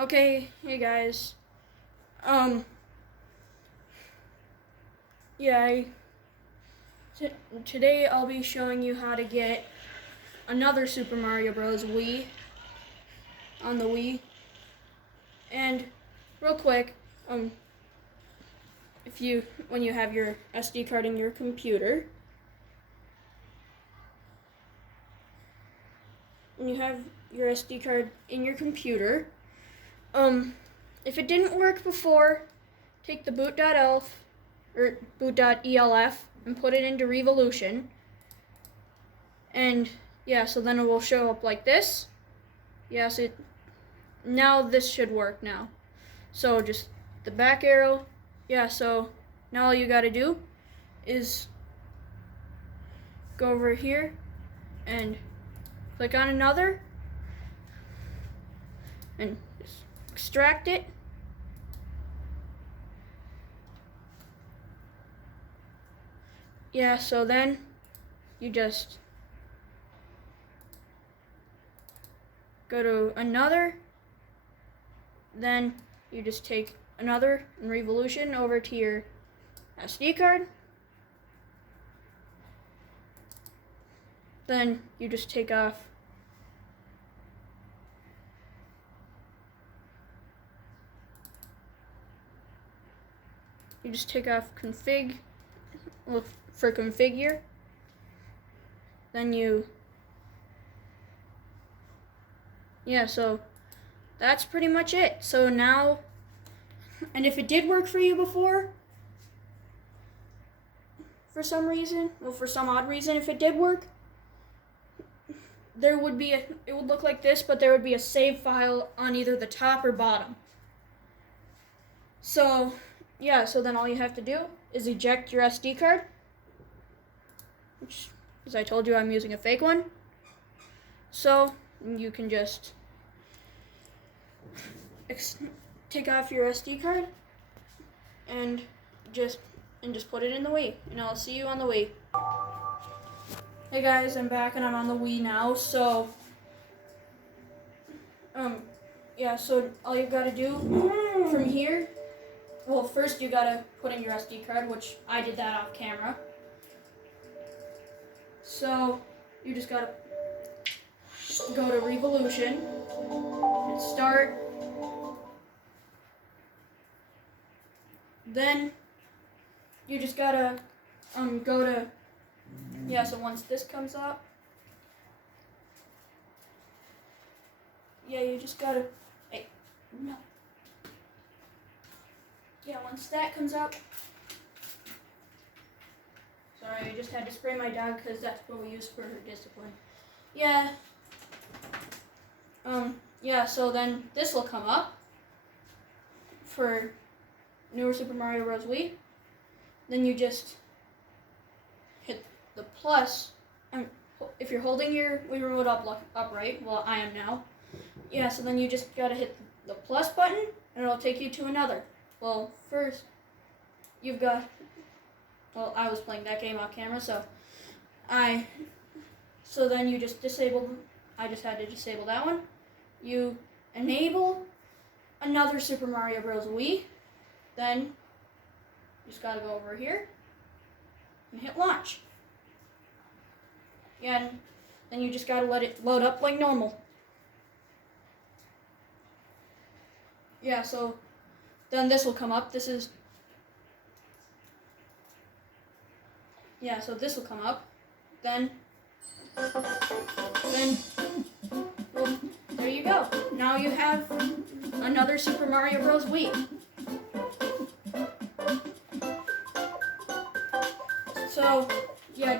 Okay, hey guys. Um, yeah, today I'll be showing you how to get another Super Mario Bros. Wii on the Wii. And real quick, when you have your SD card in your computer, if it didn't work before, take the boot.elf or boot.elf and put it into Revolution. And yeah, so then it will show up like this. Yes, now this should work now. So just the back arrow. Yeah, so now all you gotta do is go over here and click on another and just extract it. Yeah, so then you just go to another, then you just take another in Revolution over to your SD card. Then you just take off config, look for configure. Then so that's pretty much it. So now, and if it did work for you before, for some odd reason, if it did work, it would look like this, but there would be a save file on either the top or bottom. So yeah, so then all you have to do is eject your SD card, which, as I told you, I'm using a fake one. So you can just take off your SD card and just put it in the Wii, and I'll see you on the Wii. Hey guys, I'm back and I'm on the Wii now. So so all you've got to do from here, well, first you got to put in your SD card, which I did that off camera. So you just got to go to Revolution and start. Then you just gotta go to, so once this comes up, you just gotta, once that comes up, sorry, I just had to spray my dog because that's what we use for her discipline. So then this will come up for newer Super Mario Bros. Wii. Then you just hit the plus, and if you're holding your Wii remote upright, well, I am now. So then you just gotta hit the plus button, and it'll take you to another. Well, first, I was playing that game off camera, so then you just I just had to disable that one. You enable another Super Mario Bros. Wii, then you just gotta go over here and hit launch. And then you just gotta let it load up like normal. So then this will come up. So this will come up. Then, well, there you go. Now you have another Super Mario Bros. Wii. So,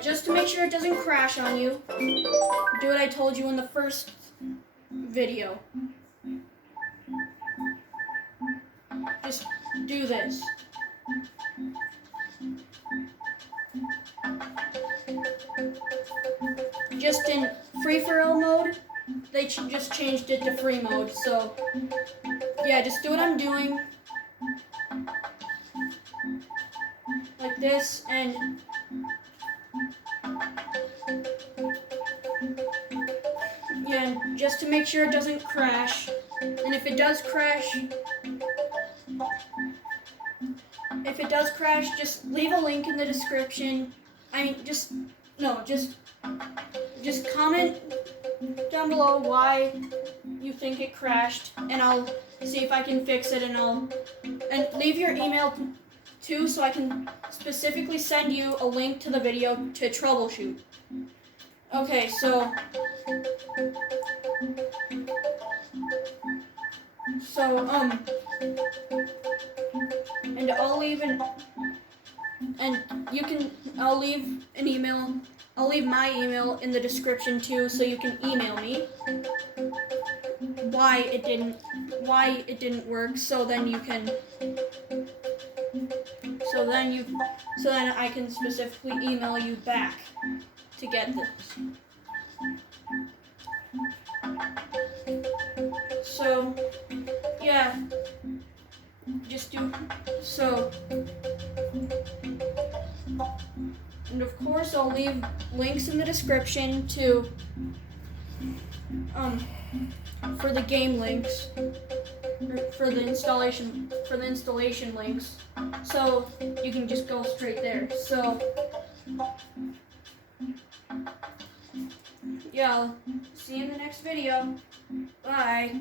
just to make sure it doesn't crash on you, do what I told you in the first video. Just do this. Just in free-for-all mode, they just changed it to free mode, so just do what I'm doing, like this, and just to make sure it doesn't crash, and And if it does crash, just leave a link in the description. I mean, just comment down below why you think it crashed, and I'll see if I can fix it, and leave your email too, so I can specifically send you a link to the video to troubleshoot. Okay, so and I'll leave an email. I'll leave my email in the description too, so you can email me why it didn't work. So then I can specifically email you back to get this. So yeah, just do so. And of course, I'll leave links in the description to for the game links, for the installation links, so you can just go straight there. So yeah, I'll see you in the next video. Bye.